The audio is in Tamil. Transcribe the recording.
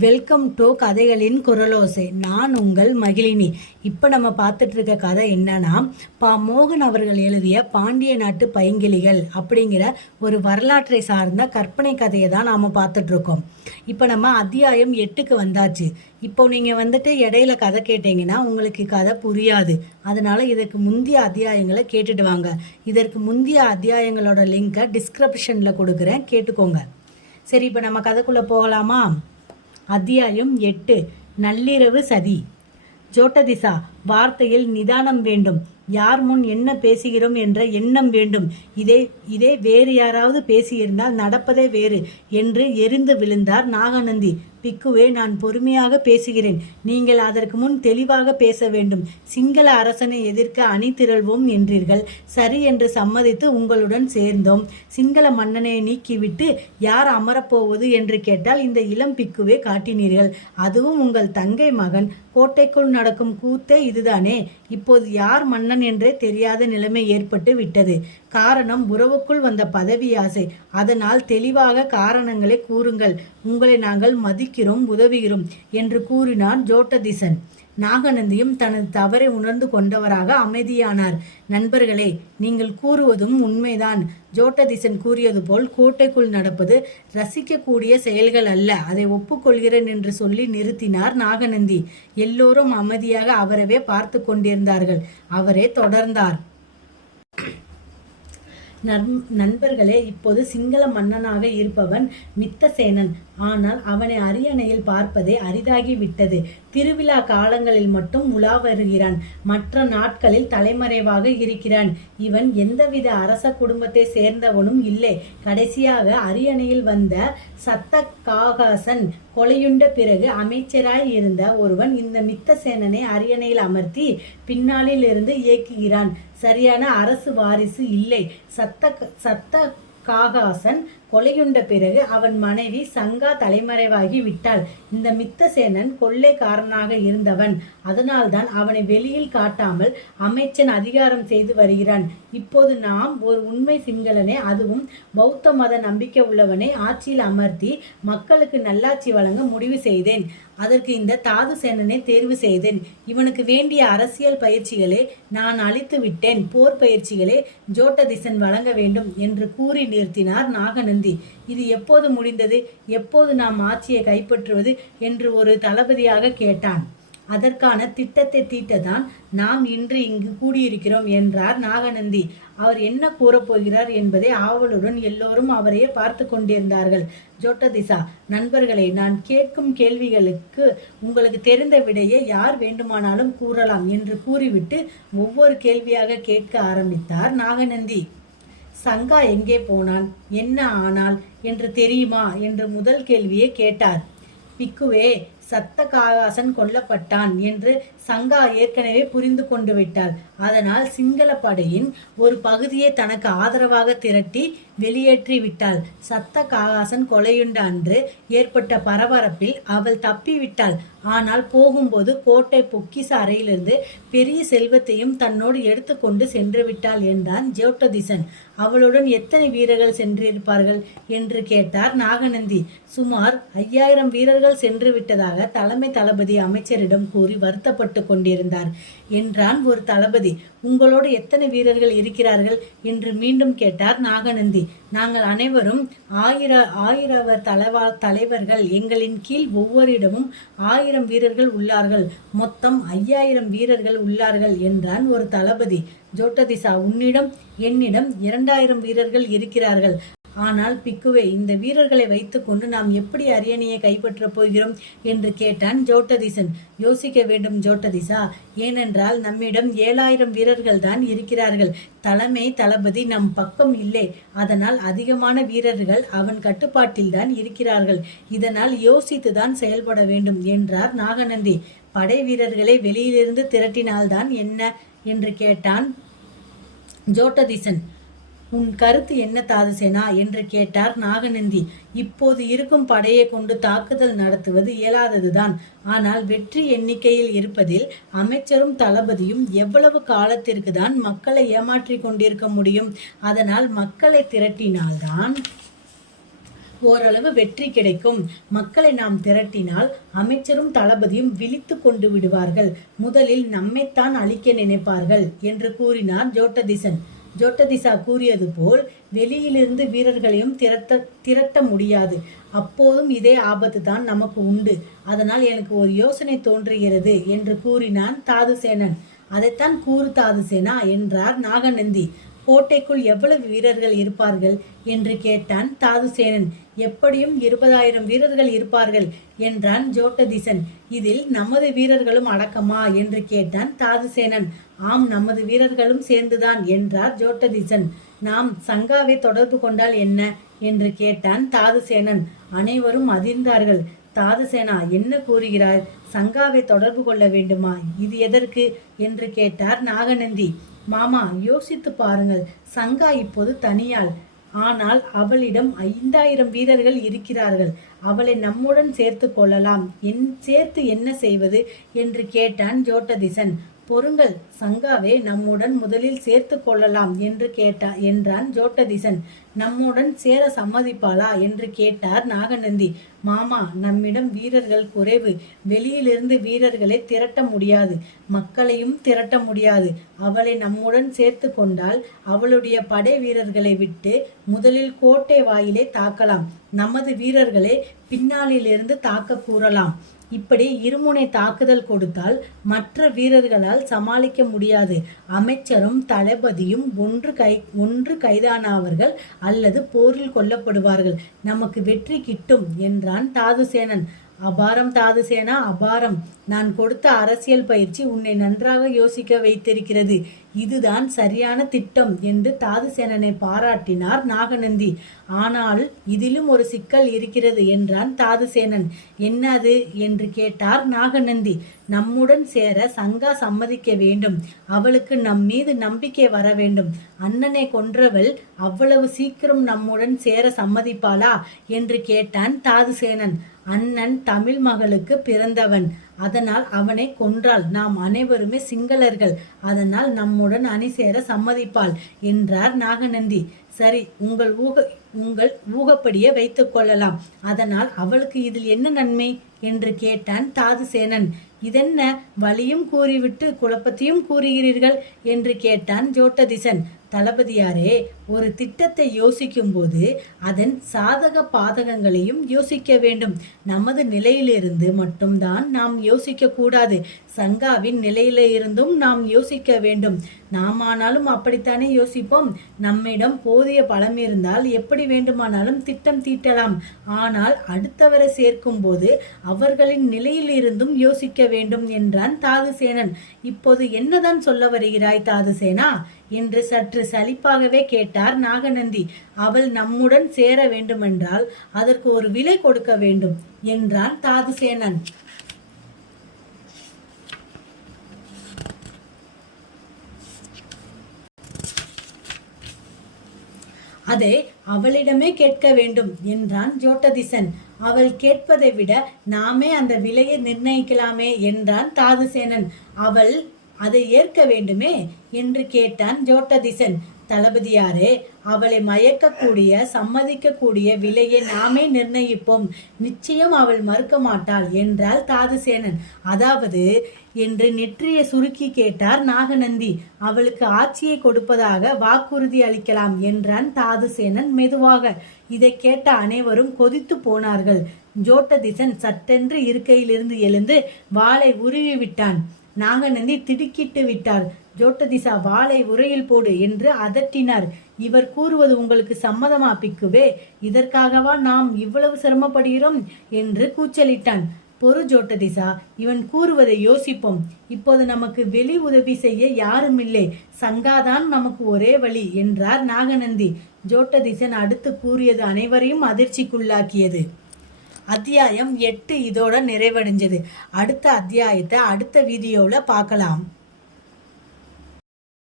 வெல்கம் டு கதைகளின் குரலோசை. நான் உங்கள் மகிழினி. இப்போ நம்ம பார்த்துட்டு இருக்க கதை என்னன்னா பா மோகன் அவர்கள் எழுதிய பாண்டிய நாட்டு பைங்கிளிகள் அப்படிங்கிற ஒரு வரலாற்றை சார்ந்த கற்பனை கதையை தான் நாம் பார்த்துட்டு இருக்கோம் இப்போ நம்ம அத்தியாயம் எட்டுக்கு வந்தாச்சு. இப்போ நீங்கள் வந்துட்டு இடையில கதை கேட்டீங்கன்னா உங்களுக்கு கதை புரியாது. அதனால இதற்கு முந்தைய அத்தியாயங்களை கேட்டுட்டு வாங்க. இதற்கு முந்தைய அத்தியாயங்களோட லிங்கை டிஸ்கிரிப்ஷனில் கொடுக்குறேன். கேட்டுக்கோங்க. சரி இப்போ நம்ம கதைக்குள்ளே போகலாமா? அத்தியாயம் எட்டு. நள்ளிரவு சதி. ஜோட்டதிசா வார்த்தையில் நிதானம் வேண்டும். யார் முன் என்ன பேசுகிறோம் என்ற எண்ணம் வேண்டும். இதே இதே வேறு யாராவது பேசியிருந்தால் நடப்பதே வேறு என்று எரிந்து விழுந்தார் நாகநந்தி. பிக்குவே நான் பொறுமையாக பேசுகிறேன். நீங்கள் அதற்கு முன் தெளிவாக பேச வேண்டும். சிங்கள அரசனை எதிர்க்க அணி திரள்வோம் என்றீர்கள். சரி என்று சம்மதித்து உங்களுடன் சேர்ந்தோம். சிங்கள மன்னனை நீக்கிவிட்டு யார் அமரப்போவது என்று கேட்டால் இந்த இளம் பிக்குவே காட்டினீர்கள். அதுவும் உங்கள் தங்கை மகன். கோட்டைக்குள் நடக்கும் கூத்தே இதுதானே? இப்போது யார் மன்னன் என்றே தெரியாத நிலைமை ஏற்பட்டு விட்டது. காரணம் உறவுக்குள் வந்த பதவி ஆசை. அதனால் தெளிவாக காரணங்களை கூறுங்கள். உங்களை நாங்கள் மதிக்கிறோம் உதவுகிறோம் என்று கூறினான் ஜோட்டதிசன். நாகநந்தியும் தனது தவறை உணர்ந்து கொண்டவராக அமைதியானார். நண்பர்களே நீங்கள் கூறுவதும் உண்மைதான். ஜோட்டதிசன் கூறியது போல் கோட்டைக்குள் நடப்பது ரசிக்கக்கூடிய செயல்கள் அல்ல. அதை ஒப்புக்கொள்கிறேன் என்று சொல்லி நிறுத்தினார் நாகநந்தி. எல்லோரும் அமைதியாக அவரவே பார்த்து கொண்டிருந்தார்கள். அவரே தொடர்ந்தார். நண்பர்களே இப்போது சிங்கள மன்னனாக இருப்பவன் மித்தசேனன். ஆனால் அவனை அரியணையில் பார்ப்பதே அரிதாகிவிட்டது திருவிழா காலங்களில் மட்டும் உலா வருகிறான் மற்ற நாட்களில் தலைமறைவாக இருக்கிறான். இவன் எந்தவித அரச குடும்பத்தை சேர்ந்தவனும் இல்லை. கடைசியாக அரியணையில் வந்த சத்த காகாசன் கொலையுண்ட பிறகு அமைச்சராய் இருந்த ஒருவன் இந்த மித்தசேனனை அரியணையில் அமர்த்தி பின்னாளில் இருந்து இயக்குகிறான். சரியான அரசு வாரிசு இல்லை. சத்த சத்த காகாசன் கொலையுண்ட பிறகு அவன் மனைவி சங்கா தலைமறைவாகி விட்டாள். இந்த மித்தசேனன் கொள்ளைக்காரனாக இருந்தவன். அதனால்தான் அவனை வெளியில் காட்டாமல் அமைச்சன் அதிகாரம் செய்து வருகிறான். இப்போது நாம் ஒரு உண்மை சிங்களனை அதுவும் பௌத்த மத நம்பிக்கை உள்ளவனை ஆட்சியில் அமர்த்தி மக்களுக்கு நல்லாட்சி வழங்க முடிவு செய்தேன். அதற்கு இந்த தாது சேனனை தேர்வு செய்தேன். இவனுக்கு வேண்டிய அரசியல் பயிற்சிகளை நான் அளித்து விட்டேன் போர் பயிற்சிகளை ஜோட்டதிசன் வழங்க வேண்டும் என்று கூறி நிறுத்தினார் நாகநந்தி இது எப்போது முடிந்தது? எப்போது நாம் ஆட்சியை கைப்பற்றுவது? என்று ஒரு தளபதியாக கேட்டான். அதற்கான திட்டத்தை தீட்டதான் நாம் இன்று இங்கு கூடியிருக்கிறோம் என்றார் நாகநந்தி. அவர் என்ன கூறப்போகிறார் என்பதை ஆவலுடன் எல்லோரும் அவரையே பார்த்து கொண்டிருந்தார்கள். ஜோட்டதிசா நண்பர்களே நான் கேட்கும் கேள்விகளுக்கு உங்களுக்கு தெரிந்த விடையை யார் வேண்டுமானாலும் கூறலாம் என்று கூறிவிட்டு ஒவ்வொரு கேள்வியாக கேட்க ஆரம்பித்தார் நாகநந்தி. சங்கா எங்கே போனான்? என்ன ஆனால் என்று தெரியுமா? என்று முதல் கேள்வியை கேட்டார். பிக்குவே சத்த காகாசன் கொல்லப்பட்டான் என்று சங்கா ஏற்கனவே புரிந்து கொண்டு விட்டாள். அதனால் சிங்கள படையின் ஒரு பகுதியை தனக்கு ஆதரவாக திரட்டி வெளியேற்றி விட்டாள். சத்த காகாசன் கொலையுண்ட அன்று ஏற்பட்ட பரபரப்பில் அவள் தப்பிவிட்டாள் ஆனால் போகும்போது கோட்டை பொக்கிச அறையிலிருந்து பெரிய செல்வத்தையும் தன்னோடு எடுத்துக்கொண்டு சென்று விட்டாள் என்றான் ஜோட்டதிசன். அவளுடன் எத்தனை வீரர்கள் சென்றிருப்பார்கள்? என்று கேட்டார் நாகநந்தி. சுமார் ஐயாயிரம் வீரர்கள் சென்று விட்டதாக தலைமை தளபதி அமைச்சரிடம் கூறி வருத்தப்பட்டு கொண்டிருந்தார். என்றான் ஒரு தளபதி. உங்களோடு எத்தனை வீரர்கள் இருக்கிறார்கள்? என்று மீண்டும் கேட்டார் நாகநந்தி. நாங்கள் அனைவரும் ஆயிர ஆயிரவர் தலைவா தலைவர்கள். எங்களின் கீழ் ஒவ்வொரு இடமும் ஆயிரம் வீரர்கள் உள்ளார்கள். மொத்தம் ஐயாயிரம் வீரர்கள் உள்ளார்கள் என்றான் ஒரு தளபதி. ஜோட்டதிசா உன்னிடம் என்னிடம் இரண்டாயிரம் வீரர்கள் இருக்கிறார்கள். ஆனால் பிக்குவே இந்த வீரர்களை வைத்துக்கொண்டு நாம் எப்படி அரியணையை கைப்பற்றப் போகிறோம் என்று கேட்டான் ஜோட்டதிசன். யோசிக்க வேண்டும் ஜோட்டதிசா ஏனென்றால் நம்மிடம் ஏழாயிரம் வீரர்கள் தான் இருக்கிறார்கள். தலைமை தளபதி நம் பக்கம் இல்லை. அதனால் அதிகமான வீரர்கள் அவன் கட்டுப்பாட்டில் தான் இருக்கிறார்கள். இதனால் யோசித்துதான் செயல்பட வேண்டும் என்றார் நாகநந்தி. படை வீரர்களை வெளியிலிருந்து திரட்டினால்தான் என்ன? என்று கேட்டான் ஜோட்டதிசன். உன் கருத்து என்ன தாதுசேனா? என்று கேட்டார் நாகநந்தி. இப்போது இருக்கும் படையை கொண்டு தாக்குதல் நடத்துவது இயலாததுதான். ஆனால் வெற்றி எண்ணிக்கையில் இருப்பதில் அமைச்சரும் தளபதியும் எவ்வளவு காலத்திற்கு தான் மக்களை ஏமாற்றி கொண்டிருக்க முடியும்? அதனால் மக்களை திரட்டினால்தான் ஓரளவு வெற்றி கிடைக்கும். மக்களை நாம் திரட்டினால் அமைச்சரும் தளபதியும் விழித்து கொண்டு விடுவார்கள். முதலில் நம்மைத்தான் அழிக்க நினைப்பார்கள் என்று கூறினார் ஜோட்டதிசன். ஜோட்டதிசா கூறியது போல் வெளியிலிருந்து வீரர்களையும் திரட்ட திரட்ட முடியாது. அப்போதும் இதே ஆபத்து தான் நமக்கு உண்டு. அதனால் எனக்கு ஒரு யோசனை தோன்றுகிறது என்று கூறினான் தாதுசேனன். அதைத்தான் கூறு தாதுசேனா என்றார் நாகநந்தி. கோட்டைக்குள் எவ்வளவு வீரர்கள் இருப்பார்கள் என்று கேட்டான் தாதுசேனன். எப்படியும் இருபதாயிரம் வீரர்கள் இருப்பார்கள் என்றான் ஜோட்டதிசன். இதில் நமது வீரர்களும் அடக்கமா என்று கேட்டான் தாதுசேனன். ஆம் நமது வீரர்களும் சேர்ந்துதான் என்றார் ஜோட்டதிசன். நாம் சங்காவை தொடர்பு கொண்டால் என்ன? என்று கேட்டான் தாதுசேனன். அனைவரும் அதிர்ந்தார்கள். தாதுசேனா என்ன கூறுகிறார் சங்காவை தொடர்பு கொள்ள வேண்டுமா? இது எதற்கு? என்று கேட்டார் நாகநந்தி. மாமா யோசித்து பாருங்கள். சங்கா இப்போது தனியாள். ஆனால் அவளிடம் ஐந்தாயிரம் வீரர்கள் இருக்கிறார்கள். அவளை நம்முடன் சேர்த்து கொள்ளலாம். என் சேர்த்து என்ன செய்வது? என்று கேட்டான் ஜோட்டதிசன். பொருங்கள் சங்காவே நம்முடன் முதலில் சேர்த்து கொள்ளலாம் என்று கேட்டா என்றான் ஜோட்டதிசன். நம்முடன் சேர சம்மதிப்பாளா என்று கேட்டார் நாகநந்தி. மாமா நம்மிடம் வீரர்கள் குறைவு. வெளியிலிருந்து வீரர்களை திரட்ட முடியாது. மக்களையும் திரட்ட முடியாது. அவளை நம்முடன் சேர்த்து கொண்டால் அவளுடைய படை வீரர்களை விட்டு முதலில் கோட்டை வாயிலே தாக்கலாம். நமது வீரர்களை பின்னாளிலிருந்து தாக்க கூறலாம். இப்படி இருமுனை தாக்குதல் கொடுத்தால் மற்ற வீரர்களால் சமாளிக்க முடியாது. அமைச்சரும் தளபதியும் ஒன்று கை ஒன்று கைதானவர்கள் அல்லது போரில் கொல்லப்படுவார்கள். நமக்கு வெற்றி கிட்டும் என்றான் தாதுசேனன். அபாரம் தாதுசேனா அபாரம். நான் கொடுத்த அரசியல் பயிற்சி உன்னை நன்றாக யோசிக்க வைத்திருக்கிறது. இதுதான் சரியான திட்டம் என்று தாதுசேனனை பாராட்டினார் நாகநந்தி. ஆனால் இதிலும் ஒரு சிக்கல் இருக்கிறது என்றான் தாதுசேனன். என்னது? என்று கேட்டார் நாகநந்தி. நம்முடன் சேர சங்கா சம்மதிக்க வேண்டும். அவளுக்கு நம் மீது நம்பிக்கை வர வேண்டும். அண்ணனை கொன்றவள் அவ்வளவு சீக்கிரம் நம்முடன் சேர சம்மதிப்பாளா? என்று கேட்டான் தாதுசேனன். அண்ணன் தமிழ் மகளுக்கு பிறந்தவன். அதனால் அவனை கொன்றாள். நாம் அனைவருமே சிங்களர்கள். அதனால் நம்முடன் அணி சேர சம்மதிப்பாள் என்றார் நாகநந்தி. சரி உங்கள் ஊக உங்கள் ஊகப்படியே வைத்துக் கொள்ளலாம். அதனால் அவளுக்கு இதில் என்ன நன்மை? என்று கேட்டான் தாதுசேனன். இதென்ன வழியும் கூறிவிட்டு குழப்பத்தையும் கூறுகிறீர்கள்? என்று கேட்டான் ஜோட்டதிசன். தளபதியாரே ஒரு திட்டத்தை யோசிக்கும் போது அதன் சாதக பாதகங்களையும் யோசிக்க வேண்டும். நமது நிலையிலிருந்து மட்டும்தான் நாம் யோசிக்க கூடாது சங்காவின் நிலையில இருந்தும் நாம் யோசிக்க வேண்டும். நாம் ஆனாலும் அப்படித்தானே யோசிப்போம். நம்மிடம் போதிய பலம் இருந்தால் எப்படி வேண்டுமானாலும் திட்டம் தீட்டலாம். ஆனால் அடுத்தவரை சேர்க்கும் போது அவர்களின் நிலையில் இருந்தும் யோசிக்க வேண்டும் என்றான் தாதுசேனன். இப்போது என்னதான் சொல்ல வருகிறாய் தாதுசேனா? என்று சற்று சலிப்பாகவே விட்டார் நாகநந்தி அவள் நம்முடன் சேர வேண்டுமென்றால் அதற்கு ஒரு விலை கொடுக்க வேண்டும் என்றான் தாதுசேனன். அதை அவளிடமே கேட்க வேண்டும் என்றான் ஜோட்டதிசன். அவள் கேட்பதை விட நாமே அந்த விலையை நிர்ணயிக்கலாமே என்றான் தாதுசேனன். அவள் அதை ஏற்க வேண்டுமே என்று கேட்டான் ஜோட்டதிசன். தளபதியாரே அவளை மயக்கக்கூடிய சம்மதிக்கக்கூடிய விலையை நாமே நிர்ணயிப்போம். நிச்சயம் அவள் மறுக்க மாட்டாள் என்றால் தாதுசேனன். அதாவது என்று நெற்றியை சுருக்கி கேட்டார் நாகநந்தி. அவளுக்கு ஆட்சியை கொடுப்பதாக வாக்குறுதி அளிக்கலாம் என்றான் தாதுசேனன் மெதுவாக. இதை கேட்ட அனைவரும் கொதித்து போனார்கள். ஜோட்டதிசன் சட்டென்று இருக்கையிலிருந்து எழுந்து வாளை உருவி விட்டான். நாகநந்தி திடுக்கிட்டு விட்டார் ஜோட்டதிசா வாளை உரையில் போடு என்று அதட்டினார். இவர் கூறுவது உங்களுக்கு சம்மதமா பிக்குவே இதற்காகவா நாம் இவ்வளவு சிரமப்படுகிறோம் என்று கூச்சலிட்டான். பொறு ஜோட்டதிசா இவன் கூறுவதை யோசிப்போம். இப்போது நமக்கு வெளி உதவி செய்ய யாரும் இல்லை. சங்காதான் நமக்கு ஒரே வழி என்றார் நாகநந்தி. ஜோட்டதிசன் அடுத்து கூறியது அனைவரையும் அதிர்ச்சிக்குள்ளாக்கியது. அத்தியாயம் எட்டு இதோட நிறைவடைஞ்சது. அடுத்த அத்தியாயத்தை அடுத்த வீடியோவில் பார்க்கலாம்.